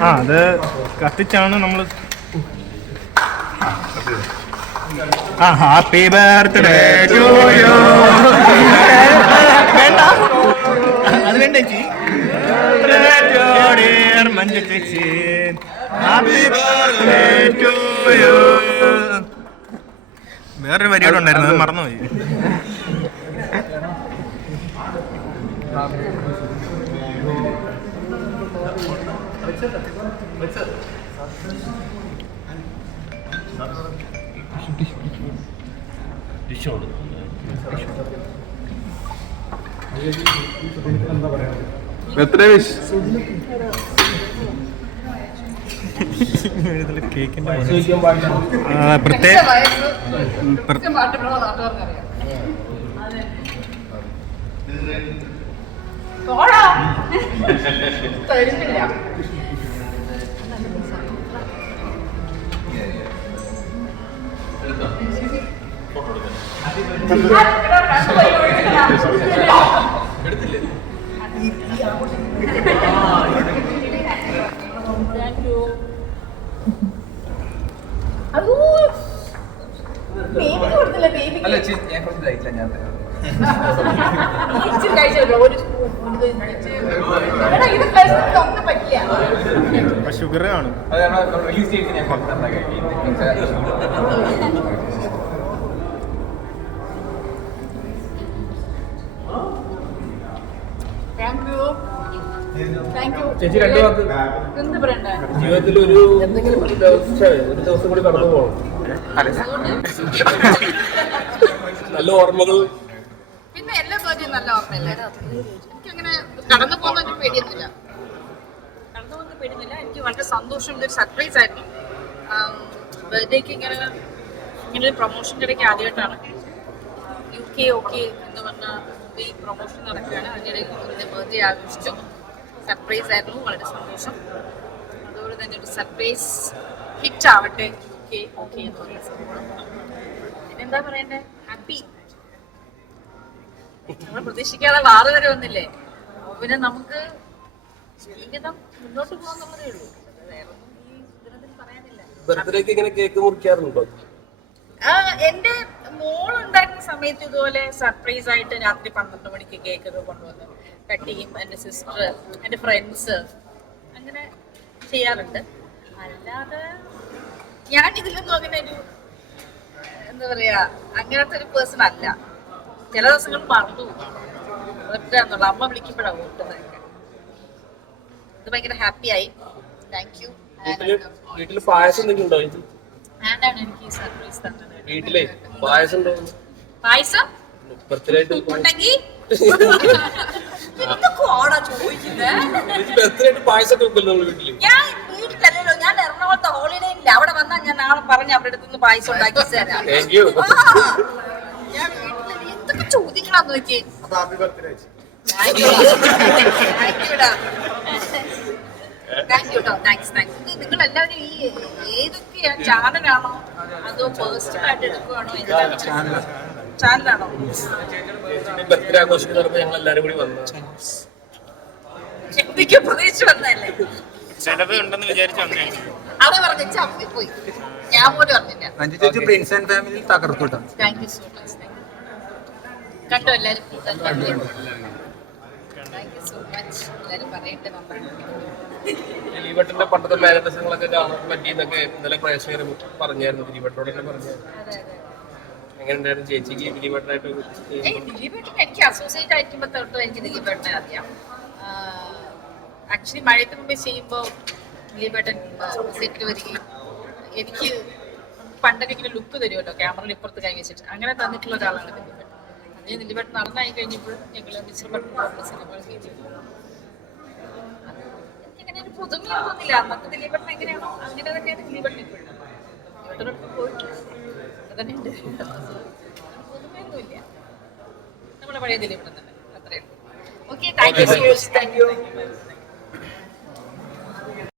ആ അത് കത്തിച്ചാണ് നമ്മൾ ആ ഹാപ്പി ബർത്ത്ഡേ വേണ്ട. അത് വേണ്ട വേറൊരു പരിപാടി ഉണ്ടായിരുന്നു അത് മറന്നുപോയി. Birthday wish? കേക്കിന്റെ എന്റെ പ്രത്യേക പോടാ. തരുന്നില്ല ബേബിക്ക് അല്ല ഞാൻ കുറച്ച് ഇതായിട്ടില്ല ഞാൻ. ഇച്ചിരി കഴിച്ചല്ലോ ഒരു സ്പൂൺ ഇത് കഴിച്ച് എടാ, ഇത് കഴിച്ചിട്ട് ഒന്നും പറ്റില്ല. ഷുഗർ കാണും റിലീസ് ചെയ്തിട്ട് ഞാൻ കുറച്ച് ഉണ്ടാക്കി താങ്ക് യു താങ്ക് യു ചേച്ചി രണ്ട് വാക്ക്. എന്ത് പറയണ്ടേ? ജീവിതത്തിൽ ഒരു ഒരു ദിവസം ഒരു ദിവസം കൂടി കടന്നു പോകണം. നല്ല ഓർമ്മകൾ നല്ല ഓർമ്മയല്ലേ? എനിക്കങ്ങനെ കടന്നു പോകുന്ന ഒരു പേടിയൊന്നുമില്ല. കടന്നു പോകുന്ന പേടിയൊന്നുമില്ല. എനിക്ക് വളരെ സന്തോഷം ഒരു സർപ്രൈസ് ആയിരുന്നു. ബർത്ത്ഡേക്ക് ഇങ്ങനെ ഇങ്ങനെ ഒരു പ്രൊമോഷന്റെ ഇടയ്ക്ക് ആദ്യമായിട്ടാണ്. യു കെ ഓക്കെ എന്ന് പറഞ്ഞ ഈ പ്രൊമോഷൻ നടക്കുകയാണ്. അതിനിടയിൽ എന്റെ ബർത്ത്ഡേ ആഘോഷിച്ചു. സർപ്രൈസ് ആയിരുന്നു വളരെ സന്തോഷം. അതുപോലെ തന്നെ ഒരു സർപ്രൈസ് ഹിറ്റ് ആവട്ടെ യു കെ ഓക്കെ എന്ന് പറയുന്ന സംഭവം. പിന്നെന്താ പറയണ്ടേ? ഹാപ്പി നമ്മൾ പ്രതീക്ഷിക്കാതെ വാറ് വരെ വന്നില്ലേ? അപ്പൊ പിന്നെ നമുക്ക് ജീവിതം മുന്നോട്ട് പോകാന്നുള്ളതേ ഉള്ളൂ. ബർത്ത്ഡേക്ക് ഇങ്ങനെ കേക്ക് മുറിക്കാറുണ്ടോ? എന്റെ മോൾ ഉണ്ടായിരുന്ന സമയത്ത് ഇതുപോലെ സർപ്രൈസ് ആയിട്ട് രാത്രി പന്ത്രണ്ട് മണിക്ക് കേക്ക് ഒക്കെ കൊണ്ടുവന്ന് കട്ടിയും എന്റെ സിസ്റ്റർ എന്റെ ഫ്രണ്ട്സ് അങ്ങനെ ചെയ്യാറുണ്ട്. അല്ലാതെ ഞാൻ ഇതിലൊന്നും അങ്ങനെ ഒരു എന്താ പറയാ അങ്ങനത്തെ ഒരു പേഴ്സൺ അല്ല. ചില ദിവസങ്ങൾ മറന്നു ഒറ്റ എന്നുള്ള അമ്മ വിളിക്കുമ്പോഴാണ് ഓട്ടുന്നതൊക്കെ ഇത് ഭയങ്കര ഹാപ്പി ആയി. താങ്ക് യു വീട്ടിൽ വീട്ടിൽ പായസം എന്തെങ്കിലും ഉണ്ടോ ആൻഡാണ് എനിക്ക് സർപ്രൈസ് തന്നത്. വീട്ടിലെ പായസം ഉണ്ടോ? പായസം? ഉണ്ടെങ്കിൽ ഞാൻ ഞാൻ എറണാകുളത്തെ ഹോളിഡേ ഇല്ല. അവിടെ വന്നാൽ ഞാൻ നാളെ പറഞ്ഞ് അവരുടെ അടുത്ത് നിന്ന് പായസം ഉണ്ടാക്കി തരാം. ചോദിക്കണമെന്ന് നോക്കി താങ്ക് യു താങ്ക് യുടാ കേട്ടോ താങ്ക്സ് താങ്ക്സ് നിങ്ങൾ എല്ലാവരും ഈ ഏതൊക്കെയാ ചാനലാണോ? അതോ പേഴ്സണൽ ആയിട്ട് എടുക്കുവാണോ? ചാനലാണോ? ബർത്ത്ഡേ ആഘോഷിക്കുന്ന പറഞ്ഞപ്പോൾ ഞങ്ങൾ എല്ലാവരും കൂടി വന്നു. എന്തൊക്കെ പ്രതീക്ഷ വന്നല്ലേ ചിലവ് ഉണ്ടെന്ന് വിചാരിച്ചു വന്നേ. അത് പറഞ്ഞ ചമ്മി പോയി ഞാൻ പോലും അറിഞ്ഞില്ല. ചേച്ചി പ്രിൻസ് ആൻഡ് തകർത്തു കേട്ടോ താങ്ക് യു സോ മച്ച് കണ്ടോ എല്ലാവരും താങ്ക് യു സോ മച്ച് എല്ലാവരും പറയട്ടെ നമ്മൾ ദിലീപേട്ടന്റെ പണ്ടത്തെ മാനദശങ്ങളൊക്കെ കാണാൻ പറ്റിയെന്നൊക്കെ ഇന്നലെ പ്രേക്ഷകർ പറഞ്ഞായിരുന്നു. ദിലീപേട്ടനോട് തന്നെ ചേച്ചിക്ക് ദിലീപേട്ടനായിട്ട് ഏയ് ദിലീപേട്ടൻ എനിക്ക് അസോസിയേറ്റ് ആയിരിക്കുമ്പോൾ തൊട്ട് എനിക്ക് ദിലീപേട്ടനെ അറിയാം. ആക്ച്വലി മഴയ്ക്ക് മുമ്പ് ചെയ്യുമ്പോൾ ദിലീപേട്ടൻ സെറ്റിൽ വരികയും എനിക്ക് പണ്ടൊക്കെ ഇങ്ങനെ ലുക്ക് തരുമല്ലോ ക്യാമറയിൽ ഇപ്പുറത്ത് കൈ വെച്ചിട്ട്. അങ്ങനെ തന്നിട്ടുള്ള ഒരാളാണ് ദിലീപേട്ടൻ അതിന് ദിലീപേട്ടൻ നടന്നായി കഴിഞ്ഞപ്പോൾ ഞങ്ങൾ ചെയ്തു എനിക്കങ്ങനെ ഒരു പുതുമയൊന്നും തോന്നില്ല. അന്നത്തെ ദിലീപേട്ടൻ എങ്ങനെയാണോ അങ്ങനെ തന്നെയാണ് ദിലീപേട്ടൻ ഇപ്പോഴും. ദിലീപേട്ടനോട് പോയിട്ടില്ല. അതന്നെ ഉണ്ട് പുതുമയൊന്നുമില്ല. നമ്മുടെ പഴയ ദിലീപേട്ടൻ തന്നെ. അത്രയും okay thank you thank you